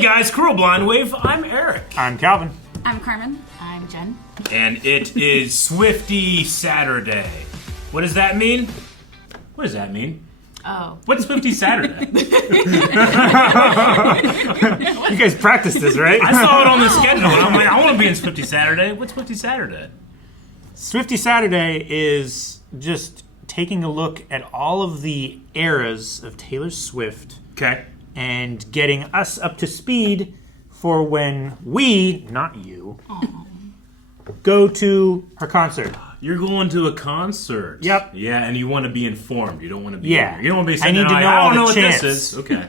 Hey guys, Cruel Blind Wave. I'm Eric. I'm Calvin. I'm Carmen. I'm Jen. And it is Swiftie Saturday. What does that mean? What does that mean? Oh. What's Swiftie Saturday? You guys practiced this, right? I saw it on the schedule and I'm like, I want to be in Swiftie Saturday. What's Swiftie Saturday? Swiftie Saturday is just taking a look at all of the eras of Taylor Swift. Okay. And getting us up to speed for when we, not you, go to her concert. You're going to a concert. Yep. Yeah, and you want to be informed. You don't want to be. Yeah. You don't want to be I saying, need to know I don't all know the what chants. this is. Okay.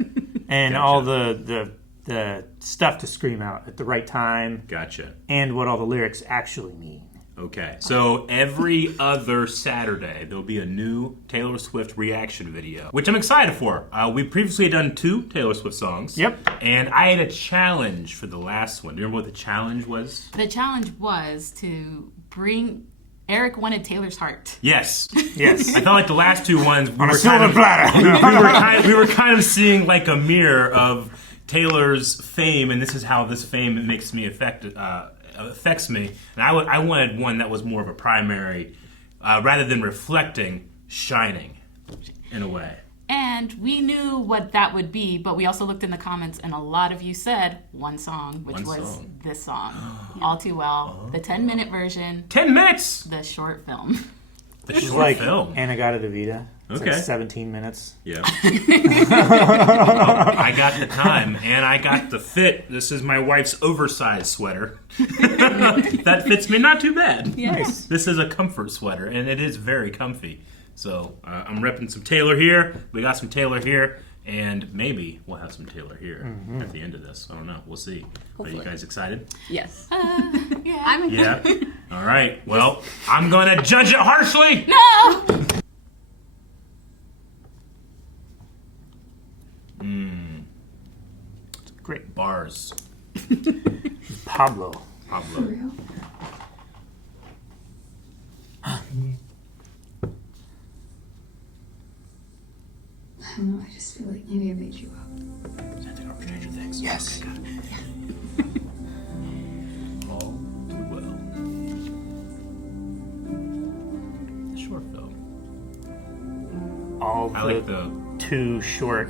And Gotcha. all the stuff to scream out at the right time. Gotcha. And what all the lyrics actually mean. Okay, so every other Saturday, there'll be a new Taylor Swift reaction video, which I'm excited for. We previously had done 2 Taylor Swift songs. Yep. And I had a challenge for the last one. Do you remember what the challenge was? The challenge was to bring... Eric wanted Taylor's heart. Yes. Yes. I felt like the last 2 ones... On a silver platter. we were kind of seeing like a mirror of Taylor's fame, and this is how this fame makes me affects me, and I wanted one that was more of a primary, rather than reflecting, shining, in a way. And we knew what that would be, but we also looked in the comments, and a lot of you said one song, which was this song, All Too Well, the 10-minute version. 10 minutes! The short film. The It's short like film. Anagata Davida. It's Okay. like 17 minutes. Yeah. I got the time, and I got the fit. This is my wife's oversized sweater. That fits me not too bad. Nice. This is a comfort sweater, and it is very comfy. So I'm repping some Taylor here. We got some Taylor here, and maybe we'll have some Taylor here at the end of this. I don't know. We'll see. Hopefully. Are you guys excited? Yes. Yeah. I'm Yeah. All right. Well, I'm going to judge it harshly. No! Great. Bars. Pablo. Pablo. I don't know, I just feel like maybe I made you up. I think our Stranger Things. Yes. All too well. The short film. All I like the. too short,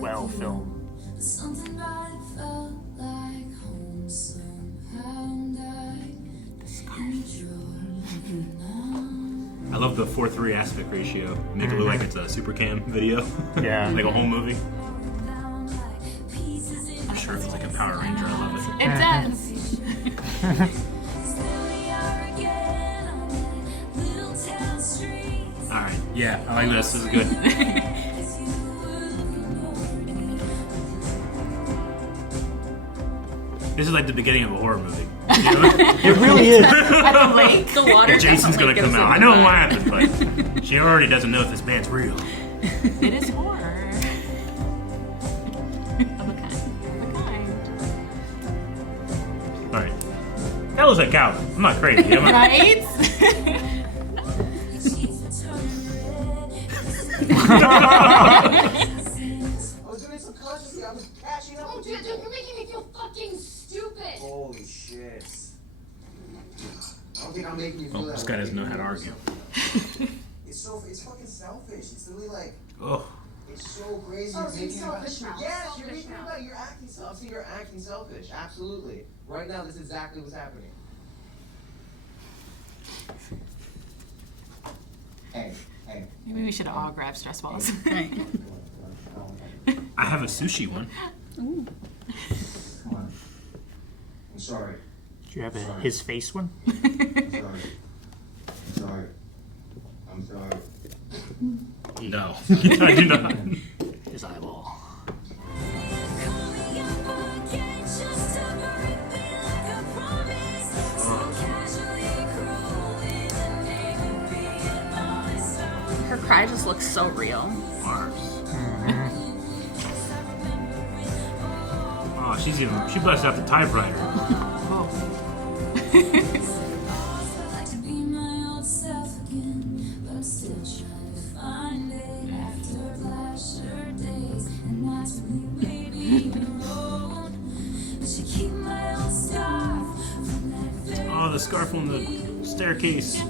well film. Something about it felt like home somehow, and I love the 4:3 aspect ratio. Make it look like it's a super cam video. Yeah. Like a whole movie. I'm sure it's like a Power Ranger. I love it. It does. Alright, yeah, I like this. This is good. This is like the beginning of a horror movie. You know? It really is. At the lake. the water. Jason's gonna definitely come goes out. I in know the what back. happened, but she already doesn't know if this band's real. It is horror. Of a kind. Alright. That looks like Calvin. I'm not crazy, am I? Right? I was doing it subconsciously. I was catching up with you. Dude, you're making me feel fucking stupid. Holy shit. I don't think I'm making you feel Oh, that this guy way. doesn't know how to argue. It's fucking selfish. It's literally like, Oh. it's so crazy. Oh, You're so making you're about- selfish now. Yes, you're Selfish making now. about it. You're acting selfish. So you're acting selfish. Absolutely. Right now, this is exactly what's happening. Hey. Maybe we should all grab stress balls. Right. I have a sushi one. Come on. I'm sorry. Do you have his face one? I'm sorry. No. I do not. His eyeball. Her cry just looks so real. Mars. Oh, she busts out the typewriter. scarf on the staircase.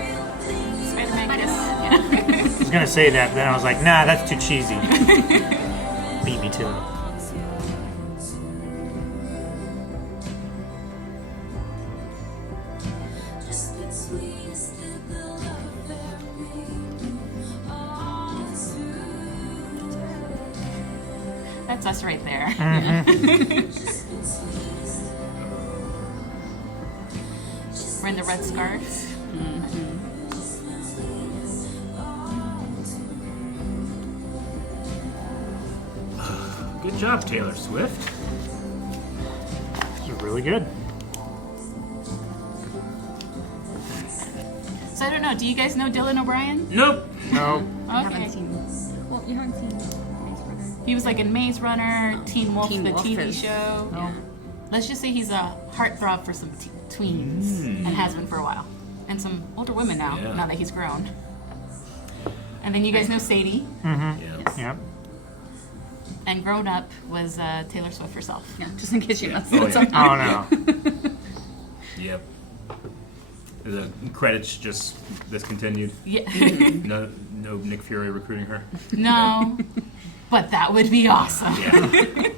Spider-Man kiss. I was gonna say that, but then I was like, nah, that's too cheesy. Beat me to it. That's us right there. We're in the red scarves. Good job, Taylor Swift. This is really good. So I don't know. Do you guys know Dylan O'Brien? Nope. No. I Okay. haven't seen. Well, you haven't seen Maze Runner. He was like in Maze Runner, Teen Wolf, Teen the Wolf TV is- show. Yeah. Let's just say he's a heartthrob for some tweens and has been for a while, and some older women now. Yeah. Now that he's grown. And then you guys know Sadie, Yeah. Yep. and Grown Up was Taylor Swift herself. Yeah, just in case you missed Oh, it. yeah. Oh no. Yep. The credits just discontinued. Yeah. No Nick Fury recruiting her. No, but that would be awesome. Yeah.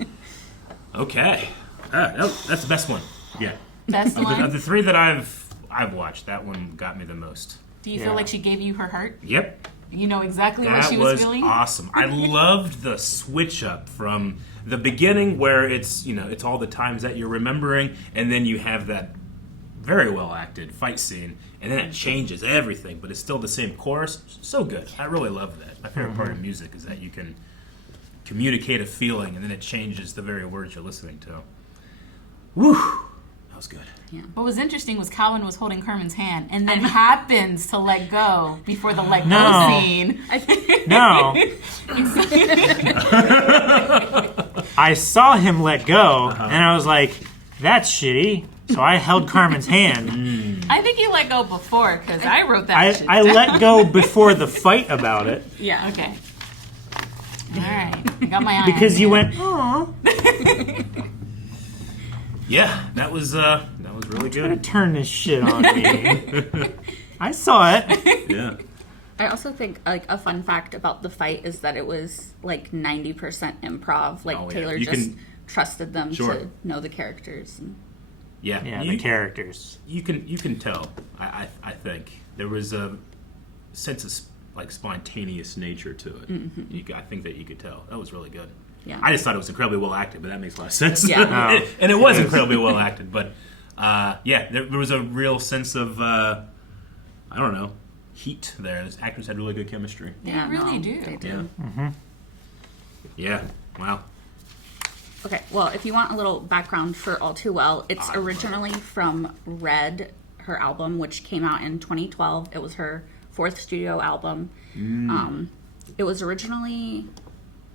Okay. That's the best one. Yeah. Best Of one. the three that I've watched, that one got me the most. Do you Yeah. feel like she gave you her heart? Yep. You know exactly what That she was was feeling? awesome. I loved the switch up from the beginning where it's all the times that you're remembering, and then you have that very well acted fight scene, and then it changes everything, but it's still the same chorus. So good. I really love that. My favorite part of music is that you can communicate a feeling, and then it changes the very words you're listening to. Woo! That was good. What was interesting was Calvin was holding Carmen's hand and then happens to let go before the let go No. scene. No. I saw him let go, and I was like, that's shitty. So I held Carmen's hand. I think you let go before because I wrote that shit I down. let go before the fight about it Yeah. Okay. All right. I got my eye because on you went, oh, Yeah, that was really good. turn this shit on me. I saw it. Yeah. I also think like a fun fact about the fight is that it was like 90% improv. Like Oh, yeah. Taylor You just can- trusted them Sure. to know the characters. And Yeah. Yeah, the characters. You can tell. I think there was a sense of like spontaneous nature to it. I think that you could tell. That was really good. Yeah. I just thought it was incredibly well acted, but that makes a lot of sense. Yeah. And it was incredibly well acted, but there was a real sense of I don't know, heat there. Those actors had really good chemistry. They yeah, really no, do. They do. Yeah. Yeah. Wow. Okay, well, if you want a little background for All Too Well, it's originally from Red, her album, which came out in 2012. It was her fourth studio album. It was originally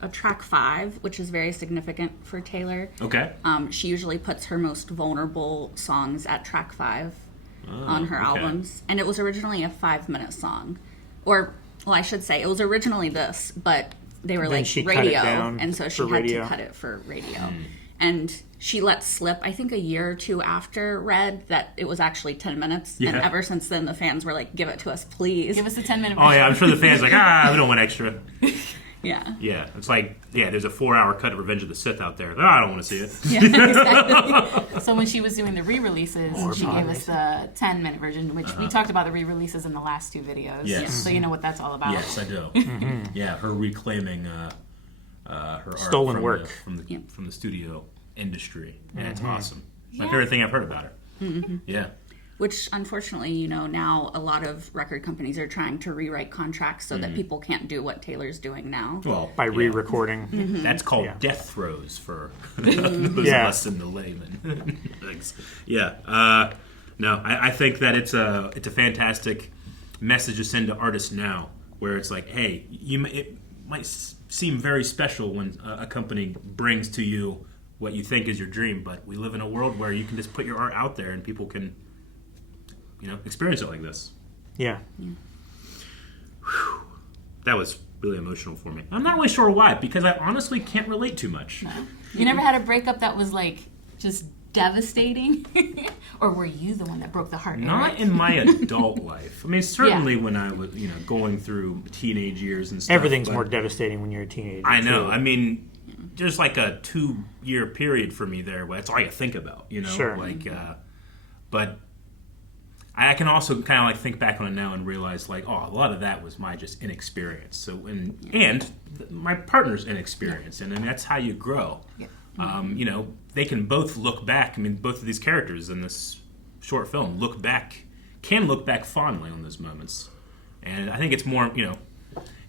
a track 5, which is very significant for Taylor. Okay. She usually puts her most vulnerable songs at track 5 on her okay. albums. And it was originally a 5-minute song. Or, well, I should say, it was originally this, but they were Then like she cut it radio, down and so she for had radio. to cut it for radio. And she let slip, I think a year or two after Red, that it was actually 10 minutes. Yeah. And ever since then, the fans were like, give it to us, please. Give us a 10-minute Oh yeah, I'm sure the fans are like, we don't want extra. Yeah. Yeah, it's like, there's a 4-hour cut of Revenge of the Sith out there. I don't want to see it. Yeah, exactly. So when she was doing the re-releases, she gave us the 10-minute version, which we talked about the re-releases in the last 2 videos. Yes. So you know what that's all about. Yes, I do. Yeah, her reclaiming her art Stolen from work. from the studio industry, and it's awesome. It's my favorite thing I've heard about her. Yeah. Which, unfortunately, you know, now a lot of record companies are trying to rewrite contracts so that people can't do what Taylor's doing now. Well, By yeah. re-recording. That's called Yeah. death throes for those Yeah. of us in the layman. Thanks. Yeah. No, I think that it's a fantastic message to send to artists now, where it's like, hey, it might seem very special when a company brings to you what you think is your dream, but we live in a world where you can just put your art out there and people can, experience it like this. Yeah. that was really emotional for me. I'm not really sure why, because I honestly can't relate too much. You never had a breakup that was like just devastating? Or were you the one that broke the heart? Not Eric? in my adult life. I mean, certainly when I was, going through teenage years and stuff. Everything's but more devastating when you're a teenager. I know. too. I mean, there's like a 2-year period for me there where that's all you think about, Sure. But I can also kind of like think back on it now and realize like, a lot of that was my just inexperience. So and my partner's inexperience, and I mean that's how you grow. Yeah. They can both look back. I mean, both of these characters in this short film can look back fondly on those moments, and I think it's more important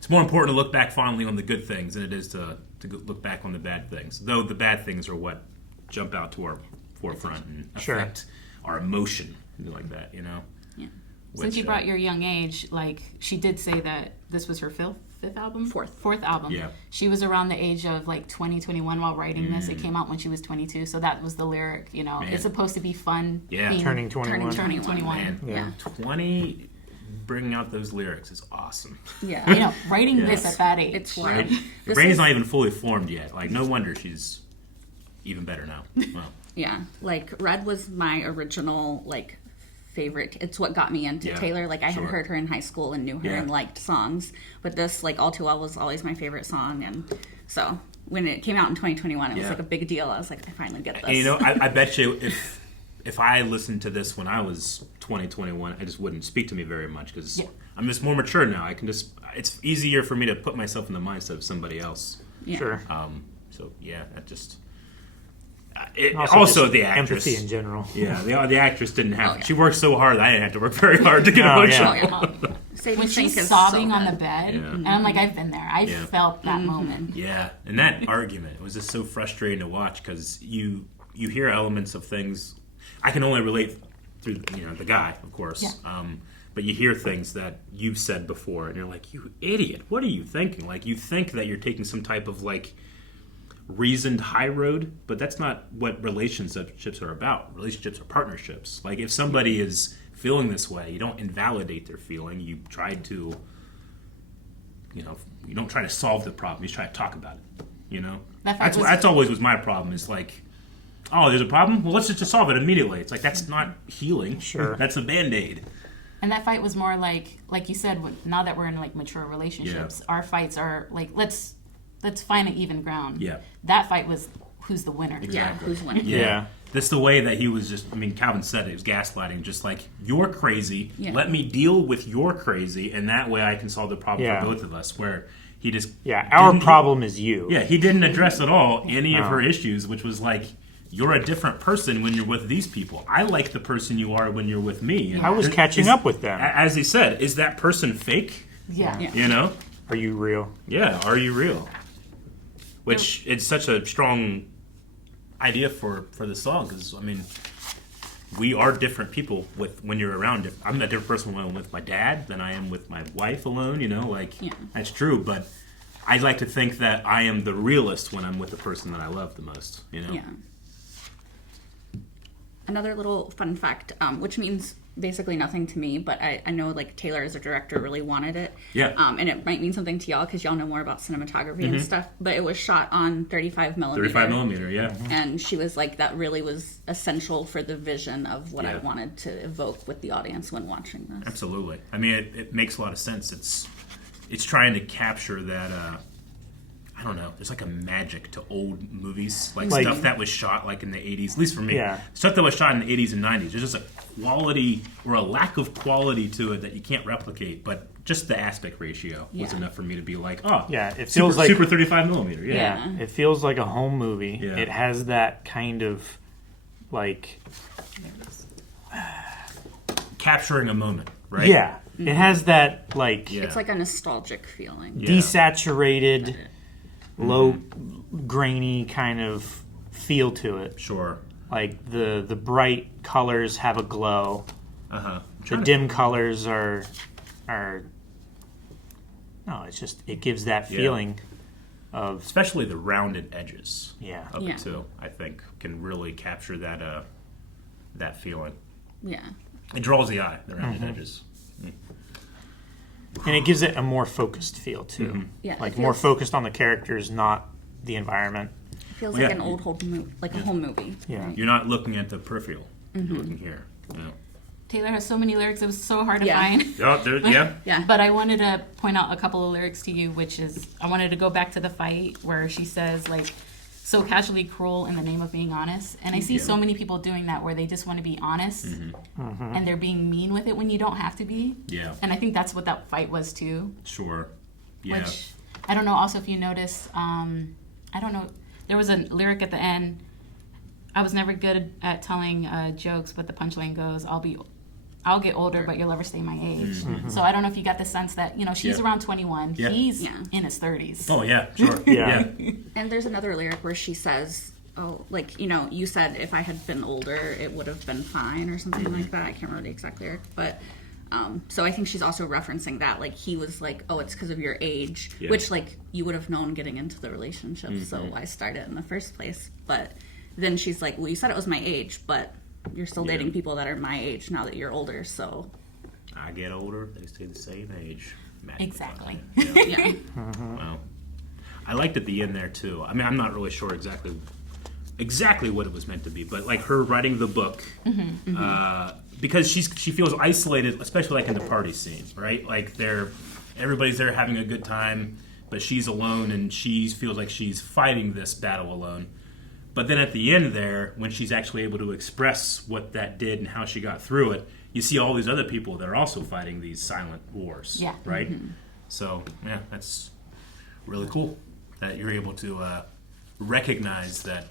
to look back fondly on the good things than it is to look back on the bad things. Though the bad things are what jump out to our forefront and affect our emotion, like that. Yeah. Since you brought your young age, like she did say that this was her fifth album? Fourth album. Yeah. She was around the age of like 20, 21 while writing this. It came out when she was 22, so that was the lyric, It's supposed to be fun. Yeah. being- Turning 21. Turning 21. Man, Yeah. 20, bringing out those lyrics is awesome. Yeah. I know, writing this at that age. It's Right? wild. Your This brain's is- not even fully formed yet. Like, no wonder she's even better now. Wow. Yeah, like Red was my original favorite. It's what got me into Taylor. Like I sure. had heard her in high school and knew her and liked songs, but this All Too Well was always my favorite song, and so when it came out in 2021, it was like a big deal. I was like, I finally get this. And I bet you if I listened to this when I was 20, 21, it just wouldn't speak to me very much because I'm just more mature now. It's easier for me to put myself in the mindset of somebody else. Yeah. Sure. So yeah, that just. Also just the actress. empathy in general. Yeah, the actress didn't have. She worked so hard. I didn't have to work very hard to get Oh, emotional. yeah. Sadie When Sink she's is sobbing so on the good. bed, Yeah. and I'm like, I've been there. I Yeah. felt that moment. Yeah, and that argument was just so frustrating to watch because you hear elements of things. I can only relate through the guy, of course. Yeah. But you hear things that you've said before, and you're like, "You idiot! What are you thinking?" Like you think that you're taking some type of reasoned high road, but that's not what relationships are about. Relationships are partnerships. Like if somebody is feeling this way, you don't invalidate their feeling. You try to, you don't try to solve the problem. You try to talk about it. That's always was my problem. Is like, oh, there's a problem. Well, let's just solve it immediately. It's like that's not healing. Sure. That's a Band-Aid. And that fight was more like you said. Now that we're in mature relationships, our fights are like let's find an even ground. Yeah. That fight was who's the winner. Yeah, who's winning? Yeah. That's the way that he was just, Calvin said it, he was gaslighting, just like, you're crazy, Yeah. let me deal with your crazy, and that way I can solve the problem Yeah. for both of us, where he just... Our didn't- problem is you. Yeah, he didn't address at all any of her issues, which was like, you're a different person when you're with these people. I like the person you are when you're with me. And I was catching up with them. As he said, is that person fake? Yeah. Yeah. Are you real? Yeah, are you real? Which it's such a strong idea for the song because we are different people when you're around. I'm a different person when I'm with my dad than I am with my wife alone. That's true. But I like to think that I am the realist when I'm with the person that I love the most. Yeah. Another little fun fact, which means basically nothing to me, but I know Taylor as a director really wanted it. Yeah. And it might mean something to y'all because y'all know more about cinematography and stuff. But it was shot on 35 millimeter. 35 millimeter, yeah. And she was like, that really was essential for the vision of what I Yeah. wanted to evoke with the audience when watching this. Absolutely. It makes a lot of sense. It's trying to capture that. I don't know. There's a magic to old movies, like stuff that was shot in the 80s. At least for me, Yeah. stuff that was shot in the 80s and 90s. There's just a quality or a lack of quality to it that you can't replicate. But just the aspect ratio was Yeah. enough for me to be like, oh, Yeah, it feels super 35 millimeter. Yeah. Yeah. It feels like a home movie. Yeah. It has that kind of Capturing a moment, right? yeah. It has that Yeah. It's like a nostalgic feeling. Yeah. desaturated, low grainy kind of feel to it. Sure. Like the bright colors have a glow. Uh huh. The dim colors are no, it's just it gives that feeling of Especially the rounded edges. yeah. Of Yeah. it too, I think, can really capture that feeling. Yeah. It draws the eye, the rounded edges. And it gives it a more focused feel too. Yeah, it Like more feels- focused on the characters, not the environment. Feels Well, like yeah. an old home movie, like a home movie. Yeah. right? You're not looking at the peripheral. You're looking here. Yeah. Taylor has so many lyrics, it was so hard to Yeah. find. Yeah. Yeah. But I wanted to point out a couple of lyrics to you, which is I wanted to go back to the fight where she says, like, so casually cruel in the name of being honest. And I see so many people doing that where they just want to be honest and they're being mean with it when you don't have to be. Yeah. And I think that's what that fight was too. Sure. Yeah. Which I don't know. Also, if you notice, I don't know. There was a lyric at the end. I was never good at telling jokes, but the punchline goes, I'll get older, but you'll never stay my age. So I don't know if you got the sense that she's Yeah. around 21. Yeah. He's Yeah. in his 30s. Oh yeah. Sure. Yeah. And there's another lyric where she says, "Oh, like you said, if I had been older, it would have been fine," or something like that. I can't remember the exact lyric, but so I think she's also referencing that, like he was like, "Oh, it's because of your age," Yeah. which like you would have known getting into the relationship, so why start it in the first place? But then she's like, "Well, you said it was my age, but you're still Yeah. dating people that are my age now that you're older, so." I get older, they stay the same age. Magic Exactly. content. Yeah. Yeah. Wow. I liked at the end there too. I mean, I'm not really sure exactly what it was meant to be, but like her writing the book, because she feels isolated, especially like in the party scene, right? Like everybody's there having a good time, but she's alone and she feels like she's fighting this battle alone. But then at the end there, when she's actually able to express what that did and how she got through it, you see all these other people that are also fighting these silent wars, Yeah. right? So, yeah, that's really cool that you're able to recognize that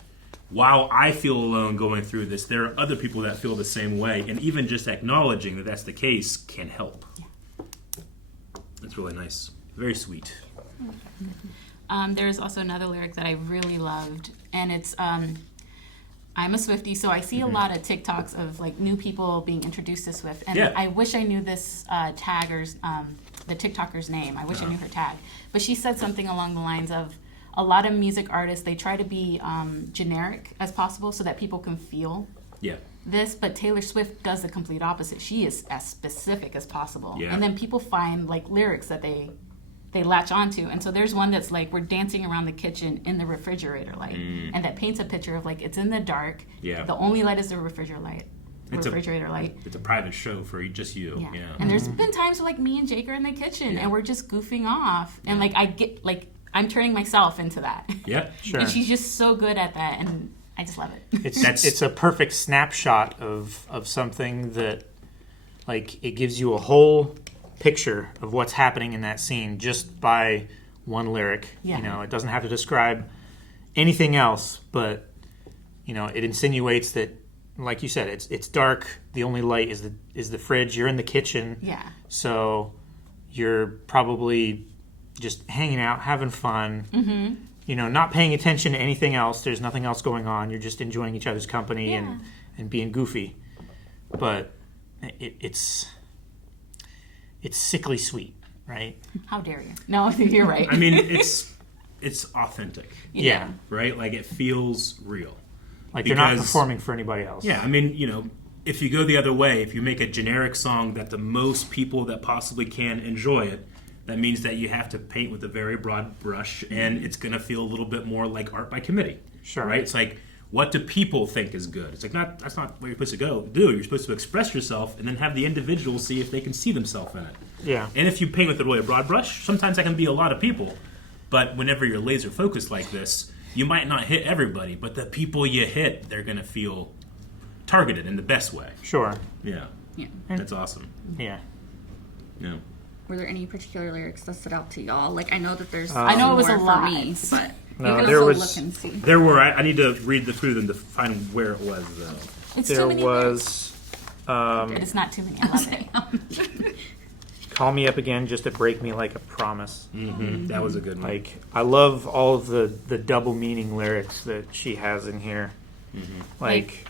while I feel alone going through this, there are other people that feel the same way, and even just acknowledging that that's the case can help. That's really nice. Very sweet. There's also another lyric that I really loved, and it's I'm a Swiftie, so I see a lot of TikToks of like new people being introduced to Swift, and Yeah. I wish I knew this tagger's, the TikToker's name. I wish I knew her tag, but she said something along the lines of a lot of music artists, they try to be generic as possible so that people can feel Yeah. this, but Taylor Swift does the complete opposite. She is as specific as possible, Yeah. and then people find like lyrics that they latch onto. And so there's one that's like, we're dancing around the kitchen in the refrigerator light, and that paints a picture of like it's in the dark. Yeah. The only light is the refrigerator light. Refrigerator light. It's a private show for just you. Yeah. Yeah. And there's been times where like me and Jake are in the kitchen Yeah. and we're just goofing off, and like I get like I'm turning myself into that. Yeah. Sure. And she's just so good at that, and I just love it. It's a perfect snapshot of something that, like, it gives you a whole picture of what's happening in that scene just by one lyric. Yeah. It doesn't have to describe anything else, but it insinuates that, like you said, it's dark. The only light is the fridge. You're in the kitchen, Yeah. so you're probably just hanging out, having fun. Not paying attention to anything else. There's nothing else going on. You're just enjoying each other's company Yeah. and being goofy. But it's sickly sweet, right? How dare you? No, you're right. I mean, it's authentic, Yeah. right? Like it feels real. Like they're not Because- performing for anybody else. Yeah, I mean, if you go the other way, if you make a generic song that the most people that possibly can enjoy it, that means that you have to paint with a very broad brush, and it's going to feel a little bit more like art by committee. Sure. Right? It's like, what do people think is good? It's like, that's not what you're supposed to do. You're supposed to express yourself and then have the individual see if they can see themselves in it. Yeah. And if you paint with a really broad brush, sometimes that can be a lot of people. But whenever you're laser focused like this, you might not hit everybody, but the people you hit, they're going to feel targeted in the best way. Sure. Yeah. Yeah. That's awesome. Yeah. Yeah. Were there any particular lyrics that stood out to y'all? Like, I know that there's I know it was more a for lot. me, but No, you can there also was- look and see. There were, I need to read through them to find where it was, though. It's There too many lyrics. was It's not too many. I love it. Call Me Up Again Just to Break Me Like a Promise. That was a good one. Like, I love all of the double meaning lyrics that she has in here. Like,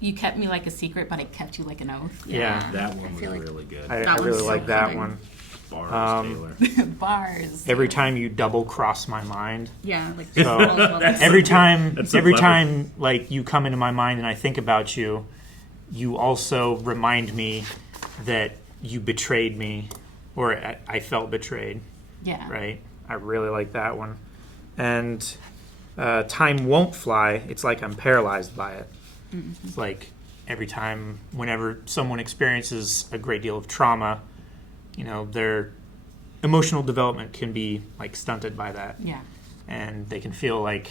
You kept me like a secret, but I kept you like an oath. yeah. that one was feel like- really good. I That really one's like so that good. one. Bars, Taylor. Bars. Every time you double cross my mind. Yeah, like So, all as well. Every time, That's so every clever. time, like, you come into my mind and I think about you, you also remind me that you betrayed me or I felt betrayed. Yeah. Right? I really like that one. And time won't fly. It's like I'm paralyzed by it. Mm-hmm. It's like every time, whenever someone experiences a great deal of trauma, their emotional development can be like stunted by that. Yeah. And they can feel like,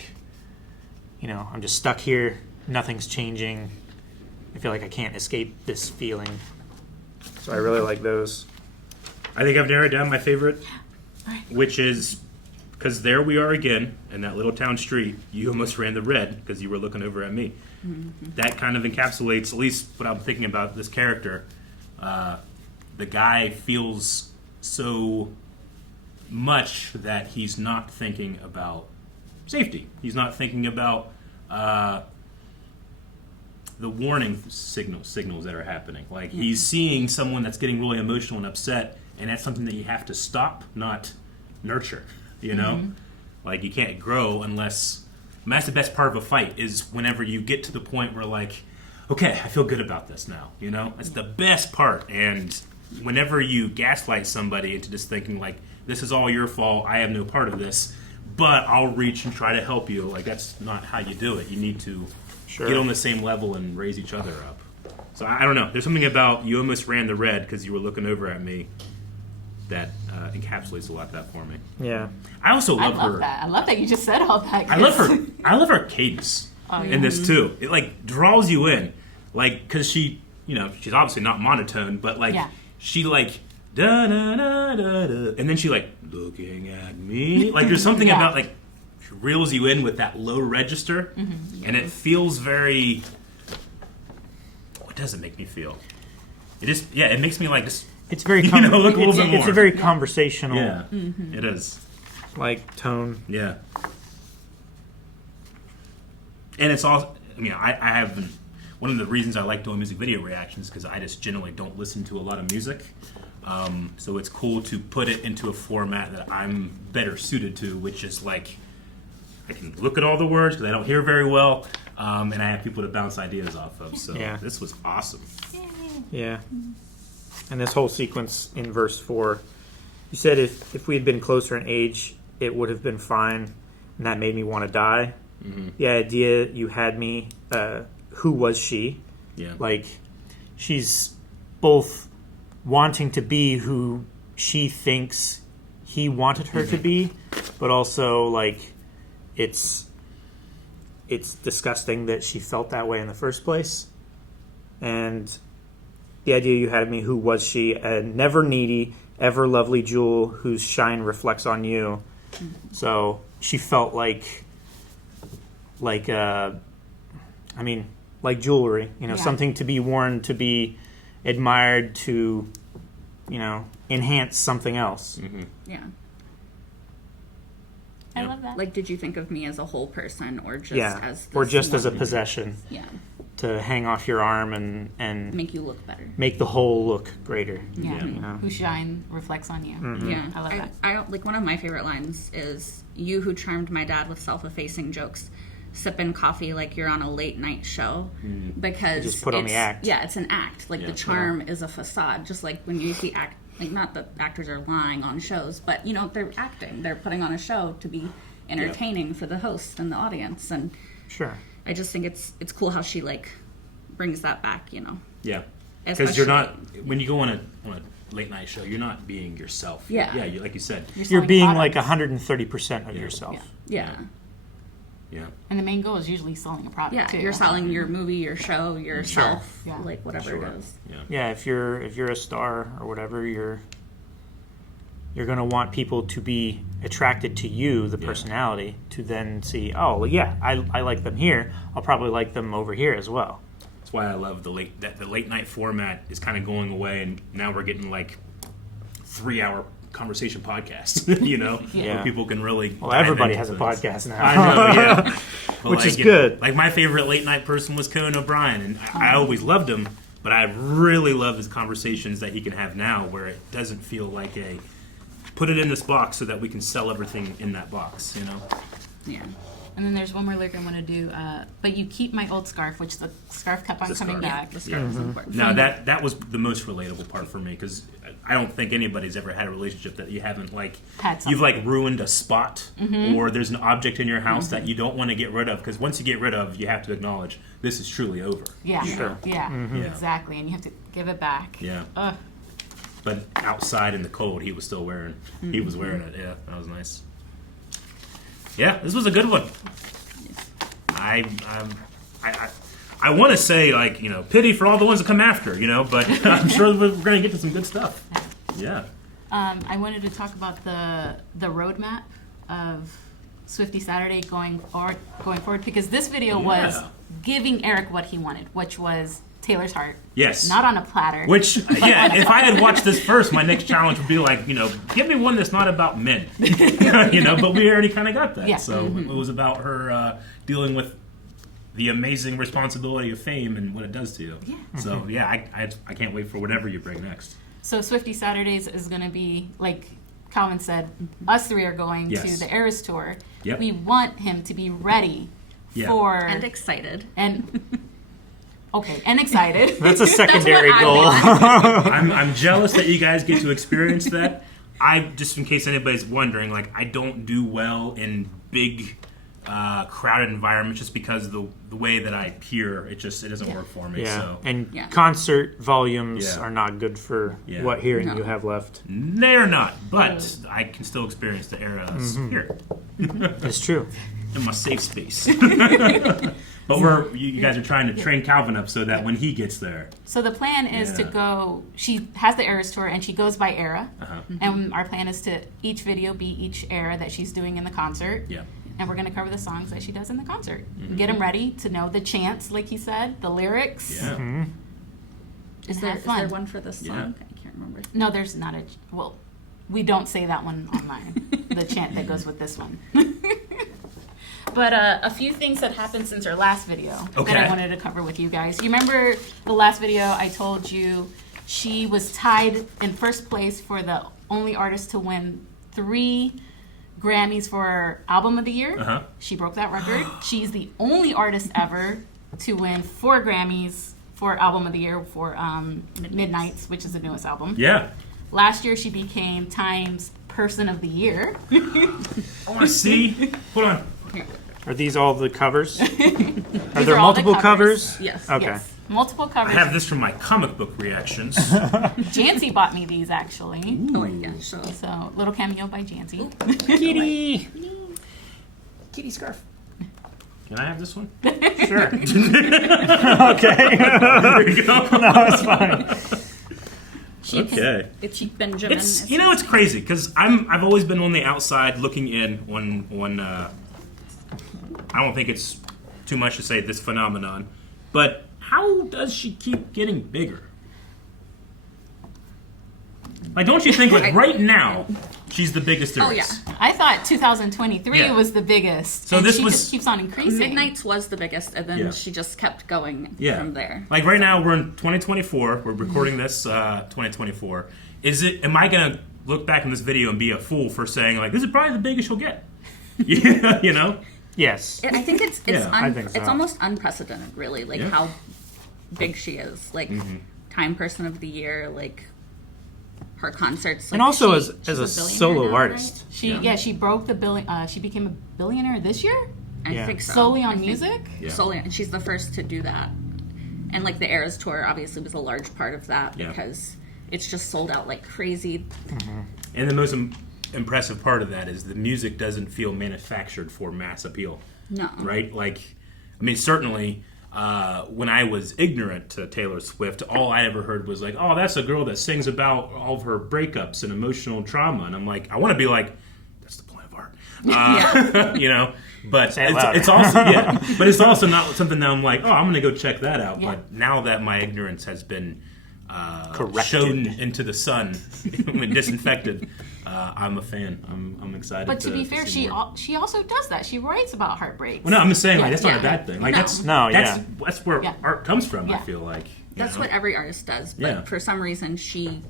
I'm just stuck here. Nothing's changing. I feel like I can't escape this feeling. So I really like those. I think I've narrowed down my favorite, Right. which is because there we are again in that little town street. You almost ran the red because you were looking over at me. Mm-hmm. That kind of encapsulates at least what I'm thinking about this character. The guy feels so much that he's not thinking about safety. He's not thinking about the warning signals that are happening. Like he's seeing someone that's getting really emotional and upset, and that's something that you have to stop, not nurture. Like you can't grow unless. And that's the best part of a fight is whenever you get to the point where like, okay, I feel good about this now. It's the best part. And whenever you gaslight somebody into just thinking like, this is all your fault, I have no part of this, but I'll reach and try to help you. Like that's not how you do it. You need to get on the same level and raise each other up. So I don't know. There's something about you almost ran the red because you were looking over at me that encapsulates a lot of that for me. Yeah. I also love her. That. I love that you just said all that. I love her. I love her cadence in this too. It like draws you in, like because she, she's obviously not monotone, but like she like da da da da da, and then she like looking at me. Like there's something about like she reels you in with that low register, and it feels very. What does it make me feel? It just it makes me like just. It's very look a little bit more. It's a very conversational it is. Like tone. Yeah. And it's all, I have, one of the reasons I like doing music video reactions because I just generally don't listen to a lot of music. So it's cool to put it into a format that I'm better suited to, which is like, I can look at all the words because I don't hear very well, and I have people to bounce ideas off of. So this was awesome. Yeah. And this whole sequence in verse 4, you said if we had been closer in age, it would have been fine, and that made me want to die. Mm-hmm. The idea you had me, who was she? Yeah. Like, she's both wanting to be who she thinks he wanted her to be, but also, like, it's disgusting that she felt that way in the first place. And the idea you had of me, who was she? A never needy, ever lovely jewel whose shine reflects on you. So she felt like jewelry, something to be worn, to be admired, to, enhance something else. Mm-hmm. Yeah. I love that. Like, did you think of me as a whole person or just as this or just as a one? possession? Yeah. To hang off your arm and Make you look better. make the whole look greater. Yeah. Whose shine reflects on you. Mm-hmm. Yeah. I love that. I don't, like, one of my favorite lines is, you who charmed my dad with self-effacing jokes, sipping coffee like you're on a late night show. Because You just put on the act. Yeah, it's an act. Like, the charm is a facade. Just like when you see like, not that actors are lying on shows, but, they're acting. They're putting on a show to be entertaining for the host and the audience. And Sure. I just think it's cool how she, like, brings that back, Yeah. Because you're not, when you go on a late night show, you're not being yourself. Yeah. Yeah, like you said. You're being products. like 130% of yourself. Yeah. Yeah. And the main goal is usually selling a product Yeah, too. you're selling your movie, your show, yourself, Yeah. like whatever it is. Yeah. Yeah, if you're a star or whatever, you're going to want people to be attracted to you, the personality, to then see, oh, well, yeah, I like them here. I'll probably like them over here as well. That's why I love the late night format is kind of going away, and now we're getting like 3-hour conversation podcasts, where people can really. Well, everybody has a podcast now. I know, yeah. But Which is good. Like my favorite late night person was Conan O'Brien, and I always loved him, but I really love his conversations that he can have now, where it doesn't feel like put it in this box so that we can sell everything in that box, Yeah. And then there's one more lyric I want to do. But you keep my old scarf, which the scarf kept on coming back. The scarf is important. Now that was the most relatable part for me because I don't think anybody's ever had a relationship that you haven't you've ruined a spot or there's an object in your house that you don't want to get rid of because once you get rid of, you have to acknowledge this is truly over. Yeah, Sure. yeah, Yeah. exactly, and you have to give it back. Yeah. Ugh. But outside in the cold, he was still wearing. He was wearing it. Yeah, that was nice. Yeah, this was a good one. I want to say pity for all the ones that come after, but I'm sure we're going to get to some good stuff. Yeah. I wanted to talk about the roadmap of Swiftie Saturday going forward because this video was giving Eric what he wanted, which was Taylor's heart. Yes. Not on a platter. Which, if I had watched this first, my next challenge would be give me one that's not about men. But we already kind of got that. Yeah. So it was about her dealing with the amazing responsibility of fame and what it does to you. Yeah. So, I can't wait for whatever you bring next. So Swiftie Saturdays is going to be, like Calvin said, us three are going to the Eras Tour. Yep. We want him to be ready for... And excited. And excited. That's a secondary goal. I'm jealous that you guys get to experience that. Just in case anybody's wondering, I don't do well in big, crowded environments just because of the way that I hear. It doesn't work for me. Yeah, So. and concert volumes Yeah. are not good for Yeah. what hearing No. you have left. They're not, but I can still experience the eras here It's true. in my safe space. But you guys are trying to train Calvin up so that when he gets there. So the plan is to go... She has the Eras Tour, and she goes by era. And our plan is to each video be each era that she's doing in the concert. Yeah. And we're going to cover the songs that she does in the concert. Get them ready to know the chants, like he said, the lyrics. Yeah. Is there one for this song? Yeah. I can't remember. No, there's not a... Well, we don't say that one online. The chant that goes with this one. But a few things that happened since our last video that I wanted to cover with you guys. You remember the last video I told you she was tied in first place for the only artist to win 3 Grammys for Album of the Year? She broke that record. She's the only artist ever to win 4 Grammys for Album of the Year for Midnights, which is the newest album. Yeah. Last year she became Time's Person of the Year. I want to see. Hold on. Are these all the covers? Are These there are all the multiple covers? Yes. Okay. Yes. Multiple covers. I have this from my comic book reactions. Jancy bought me these actually. Oh, yeah. So So little cameo by Jancy. Kitty. Kitty scarf. Can I have this one? Sure. Okay. There you go. No, it's fine. Okay. it's Benjamin. It's it's crazy because I've always been on the outside looking in on I don't think it's too much to say this phenomenon, but how does she keep getting bigger? Don't you think right now she's the biggest there is? yeah. I thought 2023 Yeah. was the biggest. So and this she was- just keeps on increasing. Midnights was the biggest, and then Yeah. she just kept going Yeah. from there. Right now we're in 2024. We're recording this 2024. Am I gonna look back in this video and be a fool for saying this is probably the biggest she'll get? Yeah, Yes. I think it's I think so. it's almost unprecedented, really, Yeah. how big she is. Time Person of the Year, her concerts. And also she's as a billionaire solo now, artist. She broke the billion. She became a billionaire this year right? Yeah. I think so. solely I on think music. Yeah. Solely, and she's the first to do that. And the Eras Tour obviously was a large part of that Yeah. because it's just sold out like crazy. And the most impressive part of that is the music doesn't feel manufactured for mass appeal. No. Right? Certainly when I was ignorant to Taylor Swift, all I ever heard was oh, that's a girl that sings about all of her breakups and emotional trauma. And I'm I want to be that's the point of art. But it's also but it's also not something that I'm oh, I'm going to go check that out. Yeah. But now that my ignorance has been Corrected. shown into the sun, disinfected, I'm a fan. I'm excited. But to be fair, see more. she also does that. She writes about heartbreaks. Well, no, I'm just saying Yeah. that's not a Yeah. bad thing. No. That's No, that's where Yeah. art comes from. I Yeah. feel like. That's know? what every artist does, but Yeah. for some reason she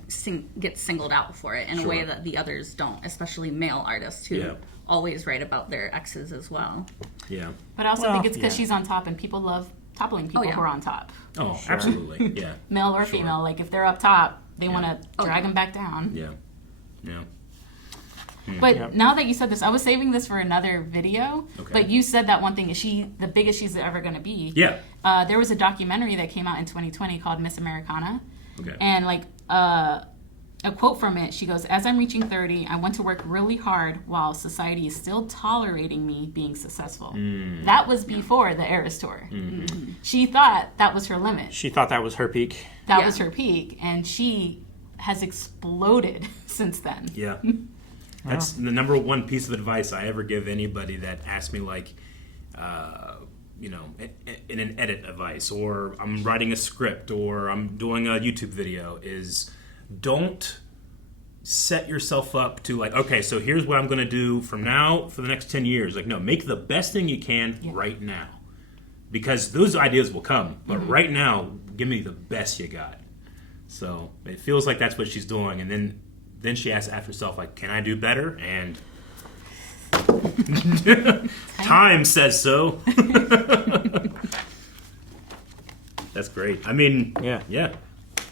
gets singled out for it in a way that the others don't, especially male artists who always write about their exes as well. Yeah. But I also think it's because she's on top, and people love toppling people who are on top. Oh, absolutely. Yeah. Male or female. Like, if they're up top, they want to drag them back down. Yeah. Yeah. But now that you said this, I was saving this for another video. Okay. But you said that one thing, is she the biggest she's ever going to be? Yeah. There was a documentary that came out in 2020 called Miss Americana. Okay. And like a quote from it, she goes, "As I'm reaching 30, I want to work really hard while society is still tolerating me being successful." That was before the Eras Tour. She thought that was her limit. She thought that was her peak. That was her peak. And she has exploded since then. Yeah. That's the number one piece of advice I ever give anybody that asks me, like, you know, in an edit advice, or I'm writing a script, or I'm doing a YouTube video, is don't set yourself up to, like, okay, so here's what I'm going to do from now for the next 10 years. Like, no, make the best thing you can right now. Because those ideas will come. But right now, give me the best you got. So it feels like that's what she's doing. And then she asks herself, like, can I do better? And time says so. That's great. I mean, yeah.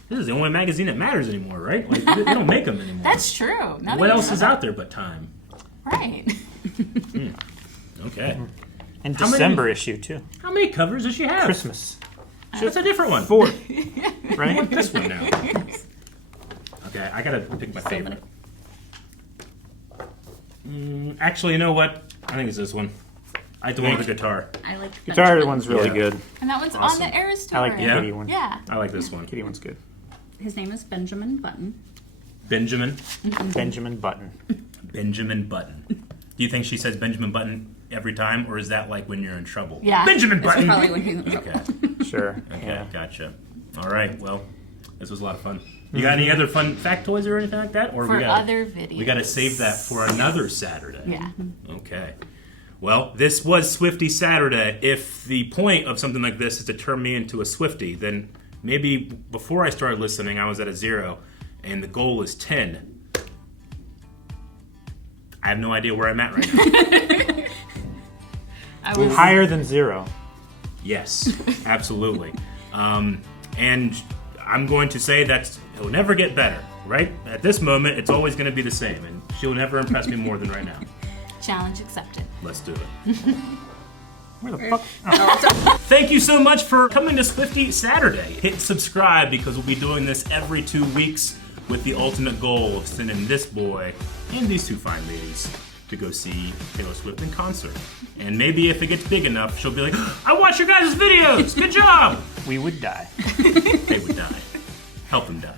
This is the only magazine that matters anymore, right? Like, they don't make them anymore. That's true. What else is out there but Time? Right. Okay. And How many- December issue, too. How many covers does she have? Christmas. That's a different one. 4. I Right? want this one now. Okay, I gotta pick my favorite. Actually, you know what? I think it's this one. I like the one with the guitar. I like the Guitar Benjamin. one's really Yeah. good. And that one's Awesome. on the Eras Tour. I like the Yeah? kitty one. Yeah. I like this one. Kitty one's good. His name is Benjamin Button. Benjamin. Benjamin Button. Benjamin Button. Do you think she says Benjamin Button every time, or is that like when you're in trouble? Yeah. Benjamin That's Button. probably when he's in trouble. Okay. Sure. Okay. Yeah. Gotcha. All right. Well, this was a lot of fun. You got any other fun factoids or anything like that? Or For we gotta, other videos. We got to save that for another Saturday. Yeah. Okay. Well, this was Swiftie Saturday. If the point of something like this is to turn me into a Swiftie, then maybe before I started listening, I was at a 0, and the goal is 10. I have no idea where I'm at right now. I was Higher than 0. Yes, absolutely. And I'm going to say that it'll never get better, right? At this moment, it's always going to be the same, and she'll never impress me more than right now. challenge accepted. Let's do it. Where the fuck? Thank you so much for coming to Swiftie Saturday. Hit subscribe because we'll be doing this every 2 weeks with the ultimate goal of sending this boy and these two fine ladies to go see Taylor Swift in concert. And maybe if it gets big enough, she'll be like, I watch your guys' videos! Good job! We would die. They would die. Help them die.